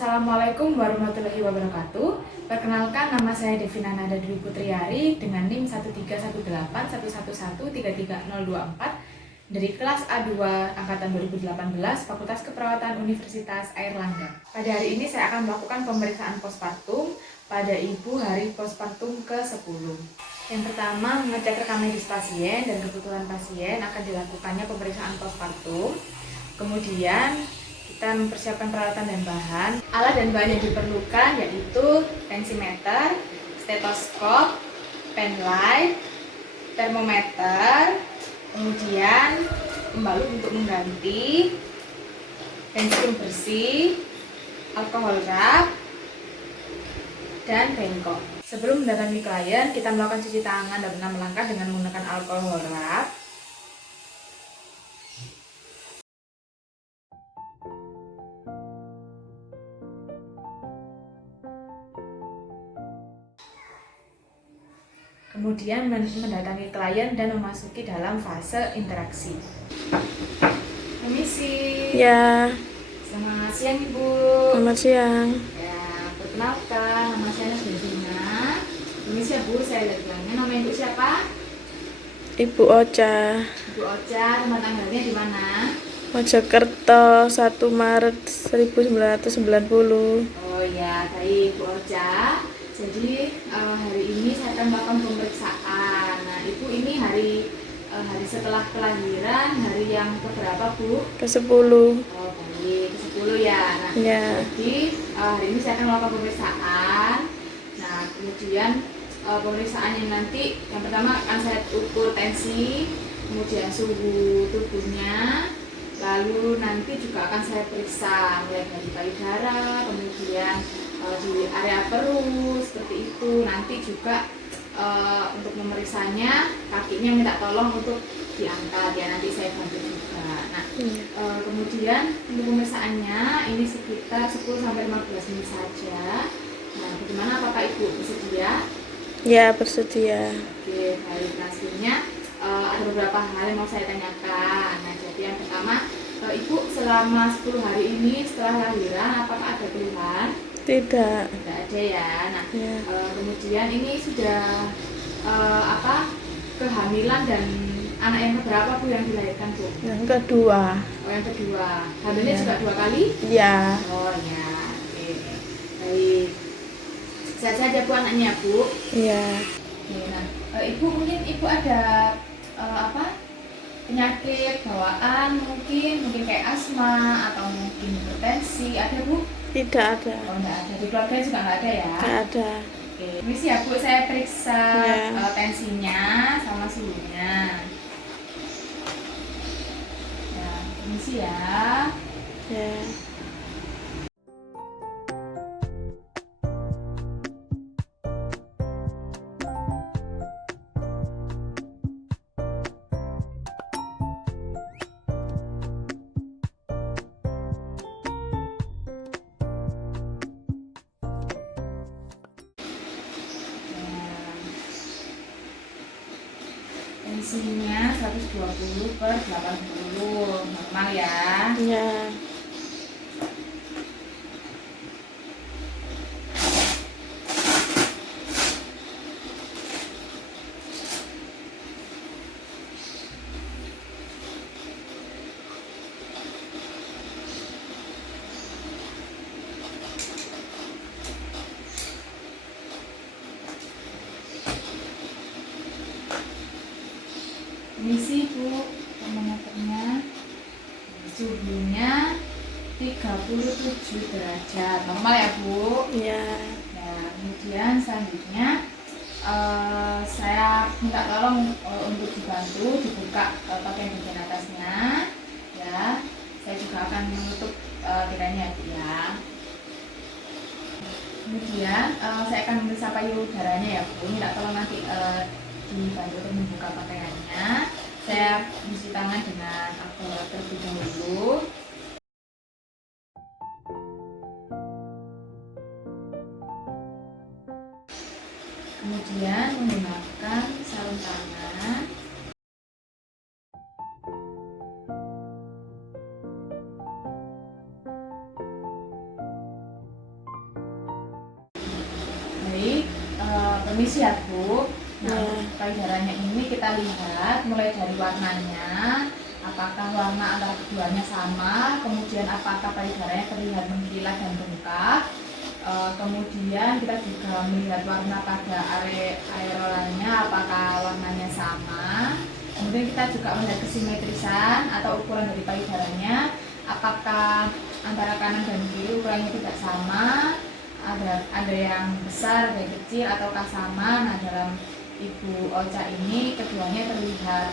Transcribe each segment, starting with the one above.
Assalamualaikum warahmatullahi wabarakatuh. Perkenalkan, nama saya Devina Nada Dwi Putriari dengan NIM 13183113304 dari kelas A2 angkatan 2018 Fakultas Keperawatan Universitas Airlangga. Pada hari ini saya akan melakukan pemeriksaan postpartum pada ibu hari postpartum ke-10. Yang pertama, mengecek rekam medis pasien dan kebutuhan pasien akan dilakukannya pemeriksaan postpartum. Kemudian kita mempersiapkan peralatan dan bahan. Alat dan bahan yang diperlukan yaitu tensimeter, stetoskop, pen light, termometer, kemudian pembalut untuk mengganti, pensil bersih, alkohol wrap, dan bengkok. Sebelum mendatangi klien, kita melakukan cuci tangan dan 6 langkah dengan menggunakan alkohol wrap. Kemudian mendatangi klien dan memasuki dalam fase interaksi. Permisi. Ya. Selamat siang Ibu. Selamat siang. Ya, perkenalkan, nama saya Devina. Permisi ya Bu, saya lihat bilangnya. Nama Ibu siapa? Ibu Ocha. Ibu Ocha, rumah tanggalnya di mana? Mojokerto, 1 Maret 1990. Oh ya, baik Bu Ocha. Jadi hari ini saya akan melakukan pemeriksaan. Nah, Ibu ini hari setelah kelahiran, hari yang keberapa Bu? Ke-10. Oh baik, ke-10 ya. Nah, Ya. jadi hari ini saya akan melakukan pemeriksaan. Nah, kemudian pemeriksaannya nanti yang pertama akan saya ukur tensi, kemudian suhu tubuhnya, lalu nanti juga akan saya periksa mulai dari payudara, kemudian di area perut seperti itu. Nanti juga untuk memeriksanya kakinya minta tolong untuk diangkat ya, nanti saya bantu juga. Nah, kemudian untuk pemeriksaannya ini sekitar 10-15 menit saja. Nah, bagaimana, apakah Ibu bersedia? Ya, bersedia. Oke, baik. Nah, sebenarnya ada beberapa hal yang mau saya tanyakan. Nah, jadi yang pertama, Ibu selama 10 hari ini setelah lahiran apakah ada keluhan? Tidak. Tidak ada ya. Nah, Ya. kemudian ini sudah kehamilan dan anak yang keberapa Bu yang dilahirkan Bu? Yang kedua. Oh, yang kedua. Hamilnya Ya. juga 2 kali? Ya. Oh ya. Oke. Baik. Sehat saja Bu anaknya Bu? Ya. Oke, nah, Ibu mungkin Ibu ada penyakit bawaan mungkin kayak asma atau mungkin hipertensi, ada Bu? Tidak ada. Oh enggak ada, di keluarga juga enggak ada ya? Tidak ada. Oke, permisi ya Bu, saya periksa Ya. tensinya sama suhunya. Ya, permisi ya. Ya. Tensinya 120/80, normal ya. Ya. Permisi Bu, termometernya. Suhunya 37 derajat, normal ya Bu. Ya. Nah, kemudian selanjutnya saya minta tolong untuk dibantu dibuka pakaian bagian atasnya ya. Saya juga akan menutup tiranya ya. Kemudian saya akan memeriksa payudaranya ya Bu. Minta tolong nanti dibantu untuk membuka pakaiannya. Saya cuci tangan dengan alkohol terlebih dahulu. Kemudian menggunakan sarung tangan. Permisi ya Bu. Nah, Ya. untuk payudaranya ini kita lihat mulai dari warnanya, apakah warna antara keduanya sama, kemudian apakah payudaranya terlihat mengkilat dan bengkak. Kemudian kita juga melihat warna pada areolannya, apakah warnanya sama. Kemudian kita juga melihat kesimetrisan atau ukuran dari payudaranya, apakah antara kanan dan kiri ukurannya tidak sama, ada yang besar, ada yang kecil, ataukah sama. Nah, dalam Ibu Ocha ini keduanya terlihat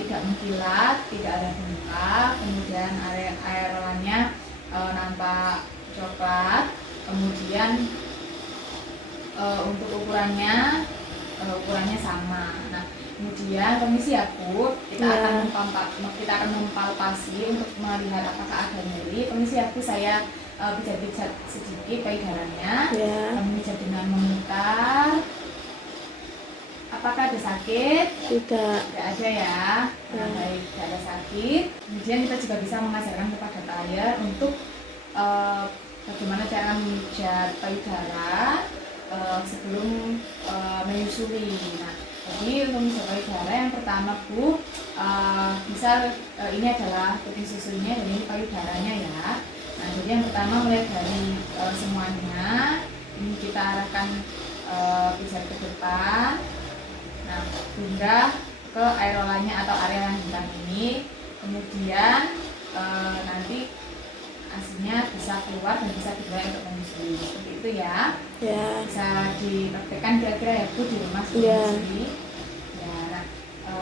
tidak mengkilat, tidak ada bengkak, kemudian areolannya nampak coklat. Kemudian untuk ukurannya sama. Nah, kemudian permisi ya Bu, kita akan mempalpasi untuk melihat apakah ada nyeri. Permisi ya Bu, saya pijat-pijat sedikit payudaranya. Ya. Pijat dengan memutar. Apakah ada sakit? Tidak. Tidak ada ya. Nah, baik, tidak ada sakit. Kemudian kita juga bisa mengajarkan kepada klien untuk bagaimana cara memijat payudara sebelum menyusui. Nah, jadi untuk memijat payudara yang pertama Bu, ini adalah peti susunya dan ini payudaranya ya. Nah, jadi yang pertama mulai dari semuanya ini kita arahkan pijat ke depan. Nah, hingga ke areolanya atau area yang hitam ini. Kemudian nanti asinya bisa keluar dan bisa digunakan untuk menyusui. Seperti itu ya. Ya. Bisa dipraktekkan kira-kira ya Bu di rumah sebelum menyusui. Ya, nah,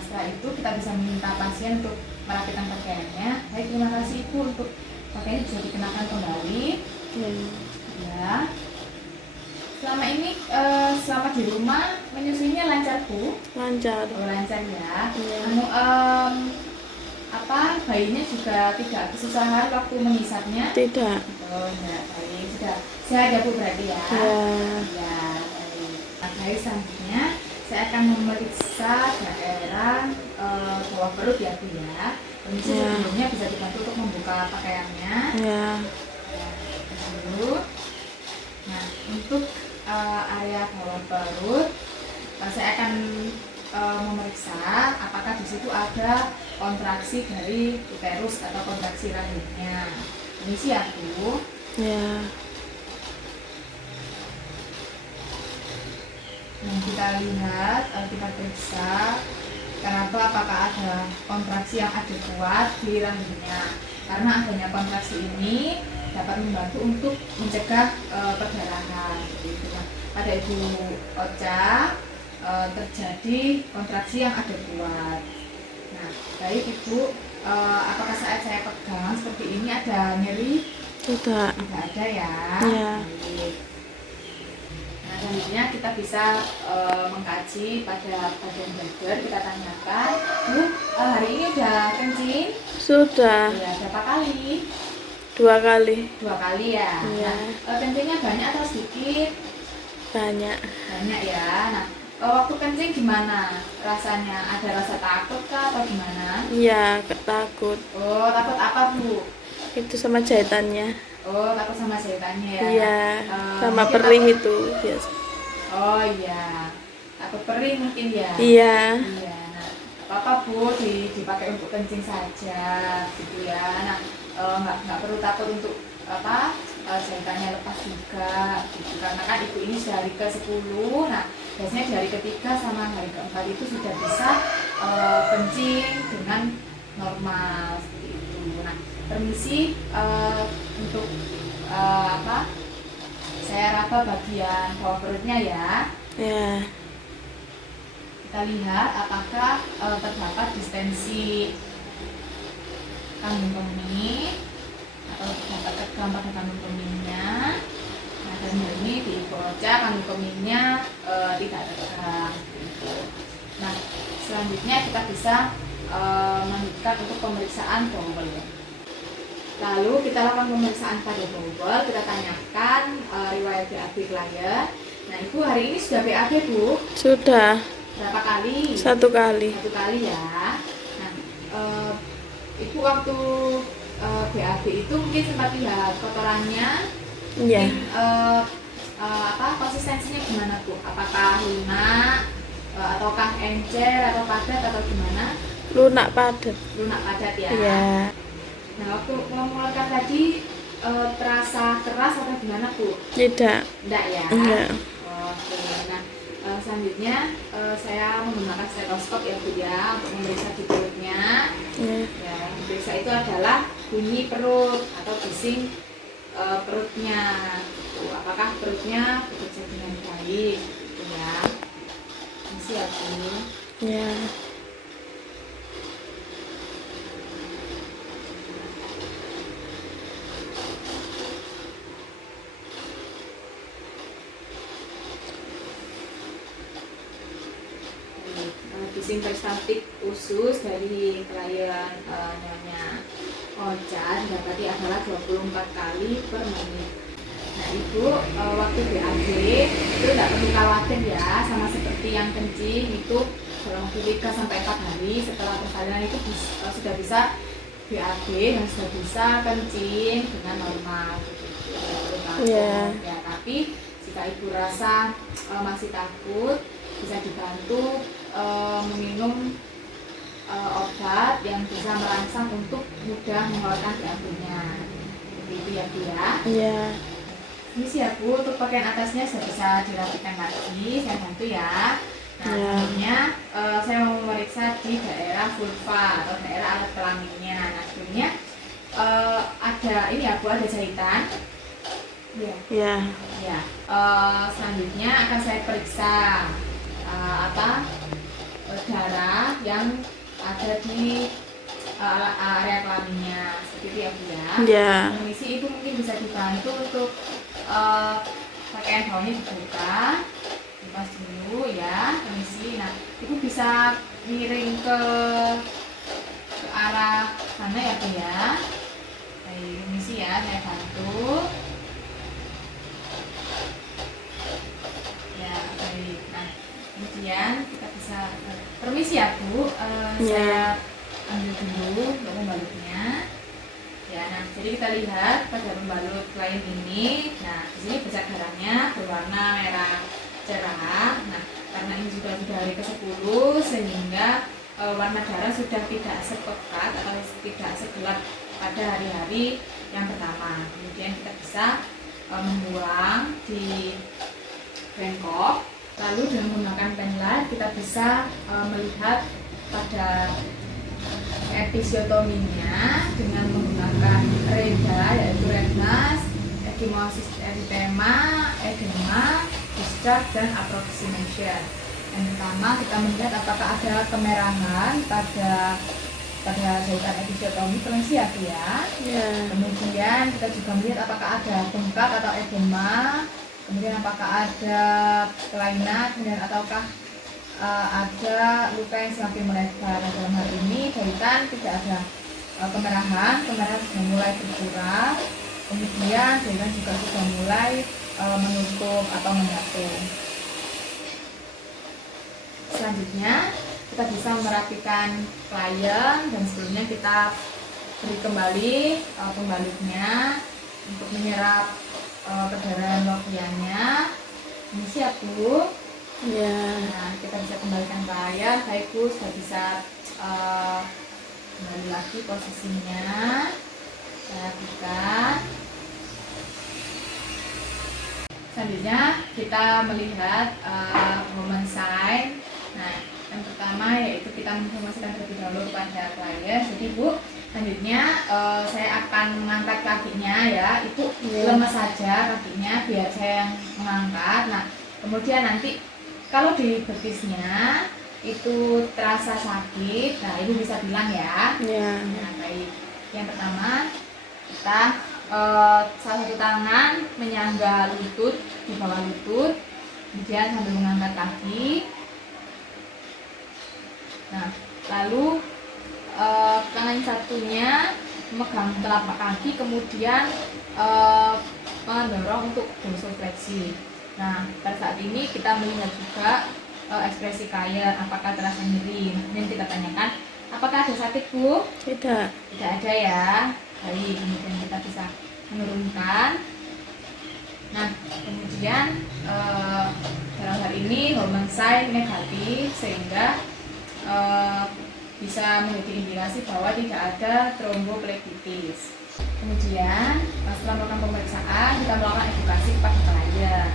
setelah itu kita bisa meminta pasien untuk merapikan pakaiannya. Baik, terima kasih Bu, untuk pakaiannya bisa dikenakan kembali. Ya. Selama ini selama di rumah menyusuinya lancar Bu? Lancar. Oh, lancar ya. Ya. Bayinya juga tidak kesusahan waktu mengisapnya? Tidak. Oh, enggak, baik. Sudah sehat ya Bu berarti ya? Ya. Ya, baik. Nah, baik, selanjutnya saya akan memeriksa daerah bawah perut ya Bu ya. Permisi, sebelumnya bisa dibantu untuk membuka pakaiannya. Ya. Dulu. Nah, untuk area bawah perut, saya akan memeriksa apakah di situ ada kontraksi dari uterus atau kontraksi rahimnya. Permisi ya Bu. Ya. Nah, kita lihat, kita periksa kenapa, apakah ada kontraksi yang ada kuat di rahimnya. Karena adanya kontraksi ini dapat membantu untuk mencegah perdarahan. Gitu. Nah, pada Ibu Ocha terjadi kontraksi yang ada kuat. Nah, baik Ibu, apakah saat saya pegang seperti ini ada nyeri? Tidak. Tidak ada ya. Ya. Baik. Nah, selanjutnya kita bisa mengkaji pada bagian dada. Kita tanyakan, Bu, hari ini udah kencing? Sudah. Ya, berapa kali? 2 kali. 2 kali ya. Ya. Nah, kencingnya banyak atau sedikit? Banyak. Banyak ya. Nah, waktu kencing gimana rasanya? Ada rasa takut kah atau gimana? Iya, takut. Oh, takut apa Bu? Itu sama jahitannya. Oh, takut sama jahitannya ya? Iya. Sama mungkin perih itu biasa. Oh iya, takut perih mungkin ya? Iya. Iya. Nah, apa-apa Bu, dipakai untuk kencing saja gitu ya. Nah, nggak perlu takut untuk jahitannya lepas juga gitu, karena kan Ibu ini sudah hari ke-10. Nah, biasanya di hari ketiga sama hari keempat itu sudah bisa kencing dengan normal seperti itu. Nah, permisi untuk saya raba bagian bawah perutnya ya. Ya. Kita lihat apakah terdapat distensi kandung kemih atau terdapat tegang pada kandung kemihnya. Nah, dan ini di Ibu Ocha kandung kemihnya tidak tegang. Nah, selanjutnya kita bisa mengikat untuk pemeriksaan bowel. Lalu kita lakukan pemeriksaan pada bowel, kita tanyakan riwayat BAB klien. Nah, Ibu hari ini sudah BAB Bu? Sudah. Berapa kali? 1 kali. 1 kali ya. Nah, Ibu waktu BAB itu mungkin sempat lihat kotorannya, Iya. mungkin konsistensinya gimana Bu? Apakah lunak, ataukah encer, atau padat, atau gimana? Lunak padat. Lunak padat ya. Iya. Nah, waktu mengeluarkan tadi terasa keras atau gimana Bu? Tidak. Enggak ya? Enggak. Oke. Nah, selanjutnya saya menggunakan stetoskop ya Bu ya untuk memeriksa di perutnya. Iya. Ya, yang diperiksa itu adalah bunyi perut atau bising perutnya. Apakah perutnya bekerja dengan baik gitu ya. Misi ya Bu. Iya. Bising peristaltik khusus dari klien Nyonya Ocha didapati adalah 24 kali per menit. Nah Ibu waktu BAB itu tidak perlu khawatir ya, sama seperti yang kencing itu dalam waktu 3-4 hari setelah persalinan itu sudah bisa BAB dan sudah bisa kencing dengan normal gitu. Tidak perlu takut ya, tapi jika Ibu rasa masih takut bisa dibantu meminum obat yang bisa merangsang untuk mudah mengeluarkan BAB-nya. Begitu ya Bu ya. Iya. Ini sih ya Bu, untuk pakaian atasnya sudah bisa dirapikan lagi, saya bantu ya. Nah, selanjutnya saya mau memeriksa di daerah vulva atau daerah alat kelaminnya. Nah, sebenarnya ada ini ya Bu, ada jahitan. Ya. Iya. Ya. Selanjutnya akan saya periksa darah yang ada di area kelaminnya, seperti itu ya Bu ya. Iya. Permisi Ibu mungkin bisa dibantu untuk pakaian bawahnya dibuka, lepas dulu ya. Permisi. Nah Ibu bisa miring ke arah sana ya Bu ya. Baik, permisi ya, saya bantu. Ya baik. Nah kemudian kita bisa permisi ya Bu, saya ambil dulu untuk pembalutnya. Ya, nah jadi kita lihat pada pembalut klien ini. Nah di sini bercak darahnya berwarna merah cerah. Nah karena ini sudah hari ke-10 sehingga warna darah sudah tidak sepekat atau tidak segelap pada hari-hari yang pertama. Kemudian kita bisa membuang di bengkok. Lalu dengan menggunakan penlight kita bisa melihat pada episiotominya dengan menggunakan reda, yaitu redness, edemosis erythema, edema, discharge, dan approximation. Yang pertama kita melihat apakah ada kemerahan pada jahitan episiotomi, permisi ya Bu ya. Kemudian kita juga melihat apakah ada bengkak atau edema, kemudian apakah ada kelainan, kemudian ataukah ada luka yang semakin melebar. Dalam hal ini jahitan tidak ada kemerahan sudah mulai berkurang, kemudian jahitan juga sudah mulai menutup atau menyatu. Selanjutnya kita bisa merapikan klien, dan sebelumnya kita beri kembali pembalutnya untuk menyerap perdarahan lokiannya. Ini siap Bu. Iya. Nah, kita bisa kembalikan klien. Baik Bu, sudah bisa kembali lagi posisinya. Saya rapikan. Selanjutnya kita melihat moment sign. Nah, yang pertama yaitu kita menginformasikan terlebih dahulu kepada klien. Jadi Bu, selanjutnya saya akan mengangkat kakinya ya. Ibu lemas saja kakinya biar saya yang mengangkat. Nah, kemudian nanti kalau di betisnya itu terasa sakit, nah Ibu bisa bilang ya. Nah, baik. Yang pertama kita salah satu tangan menyangga lutut, di bawah lutut, kemudian sambil mengangkat kaki. Nah, lalu tangan satunya memegang telapak kaki, kemudian mendorong untuk dorsofleksi. Nah, pada saat ini kita melihat juga ekspresi klien, apakah terasa nyeri. Kemudian kita tanyakan, apakah ada sakit Bu? Tidak. Tidak ada ya. Baik, kemudian kita bisa menurunkan. Nah, kemudian dalam hal ini hormon sign negatif sehingga bisa menjadi indikasi bahwa tidak ada tromboflebitis. Kemudian setelah melakukan pemeriksaan, kita melakukan edukasi kepada klien.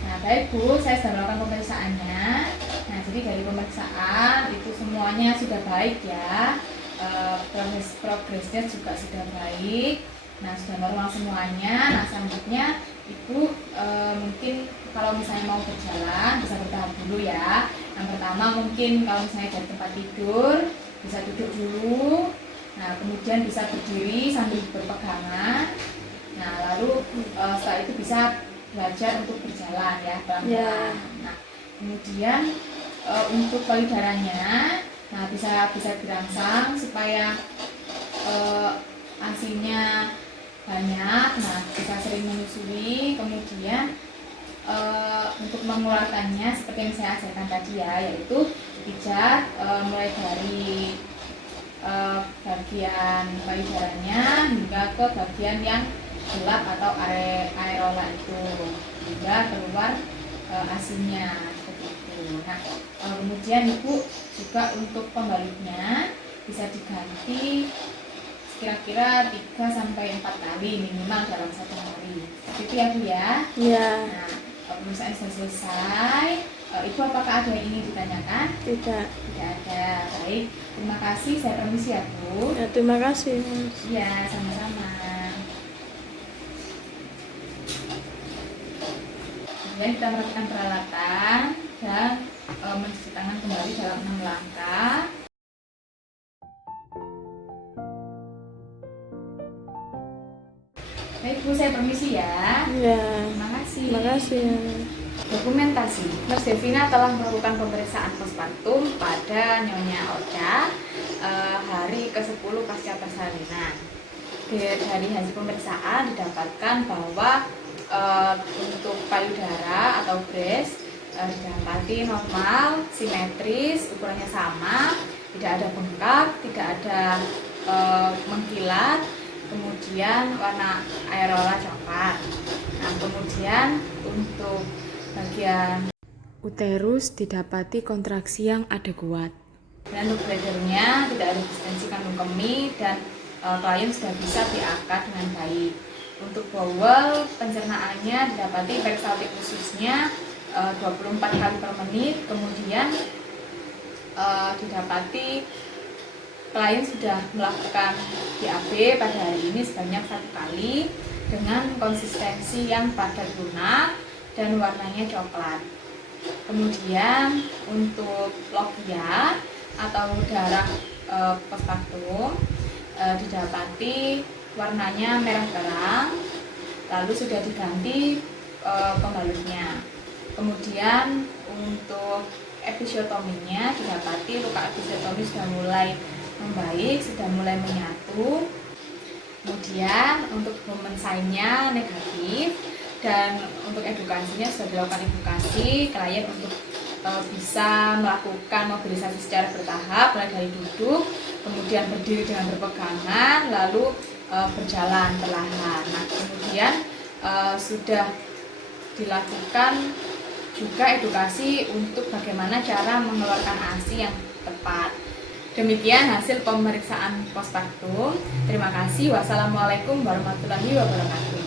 Nah, baik Bu, saya sudah melakukan pemeriksaannya. Nah, jadi dari pemeriksaan itu semuanya sudah baik ya. Progresnya juga sudah baik. Nah, sudah normal semuanya. Nah, selanjutnya Ibu mungkin kalau misalnya mau berjalan bisa bertahap dulu ya. Yang pertama mungkin kalau misalnya dari tempat tidur bisa duduk dulu. Nah, kemudian bisa berdiri sambil berpegangan. Nah, lalu setelah itu bisa belajar untuk berjalan ya pelan-pelan. Nah, kemudian untuk payudaranya, nah bisa dirangsang supaya asinya banyak. Nah, bisa sering menyusui. Kemudian untuk mengeluarkannya seperti yang saya ajarkan tadi ya, yaitu pijat mulai dari bagian payudaranya hingga ke bagian yang gelap atau areola itu hingga keluar asinya seperti itu. Nah, kemudian Ibu juga untuk pembalutnya bisa diganti kira-kira 3-4 kali minimal dalam 1 hari. Seperti itu ya Bu ya. Iya. Nah, pemeriksaan sudah selesai. Ibu apakah ada yang ingin ditanyakan? Tidak. Tidak ada. Baik, terima kasih. Saya permisi ya Bu. Ya, terima kasih. Iya, sama-sama. Kemudian kita melakukan peralatan dan mencuci tangan kembali dalam 6 langkah. Baik Bu, saya permisi ya. Ya. Terima kasih. Terima kasih. Dokumentasi. Nurse Devina telah melakukan pemeriksaan postpartum pada Nyonya Ocha hari ke-10 pasca persalinan. Dari hasil pemeriksaan didapatkan bahwa untuk payudara atau breast didapati normal, simetris, ukurannya sama, tidak ada bengkak, tidak ada mengkilat, kemudian warna areola coklat. Nah, kemudian untuk bagian uterus didapati kontraksi yang adekuat. Dan untuk bladernya tidak ada distensi kandung kemih dan klien sudah bisa diangkat dengan baik. Untuk bowel pencernaannya didapati peristaltik khususnya 24 kali per menit. Kemudian didapati klien sudah melakukan BAB pada hari ini sebanyak 1 kali dengan konsistensi yang padat lunak dan warnanya coklat. Kemudian untuk logia atau darah postpartum didapati warnanya merah terang, lalu sudah diganti pembalutnya. Kemudian untuk episiotominya didapati luka episiotomi sudah mulai membaik, sudah mulai menyatu. Kemudian untuk hormon sign-nya negatif. Dan untuk edukasinya sudah dilakukan edukasi klien untuk bisa melakukan mobilisasi secara bertahap, mulai dari duduk, kemudian berdiri dengan berpegangan, lalu berjalan perlahan. Nah, kemudian sudah dilakukan juga edukasi untuk bagaimana cara mengeluarkan ASI yang tepat. Demikian hasil pemeriksaan postpartum. Terima kasih. Wassalamualaikum warahmatullahi wabarakatuh.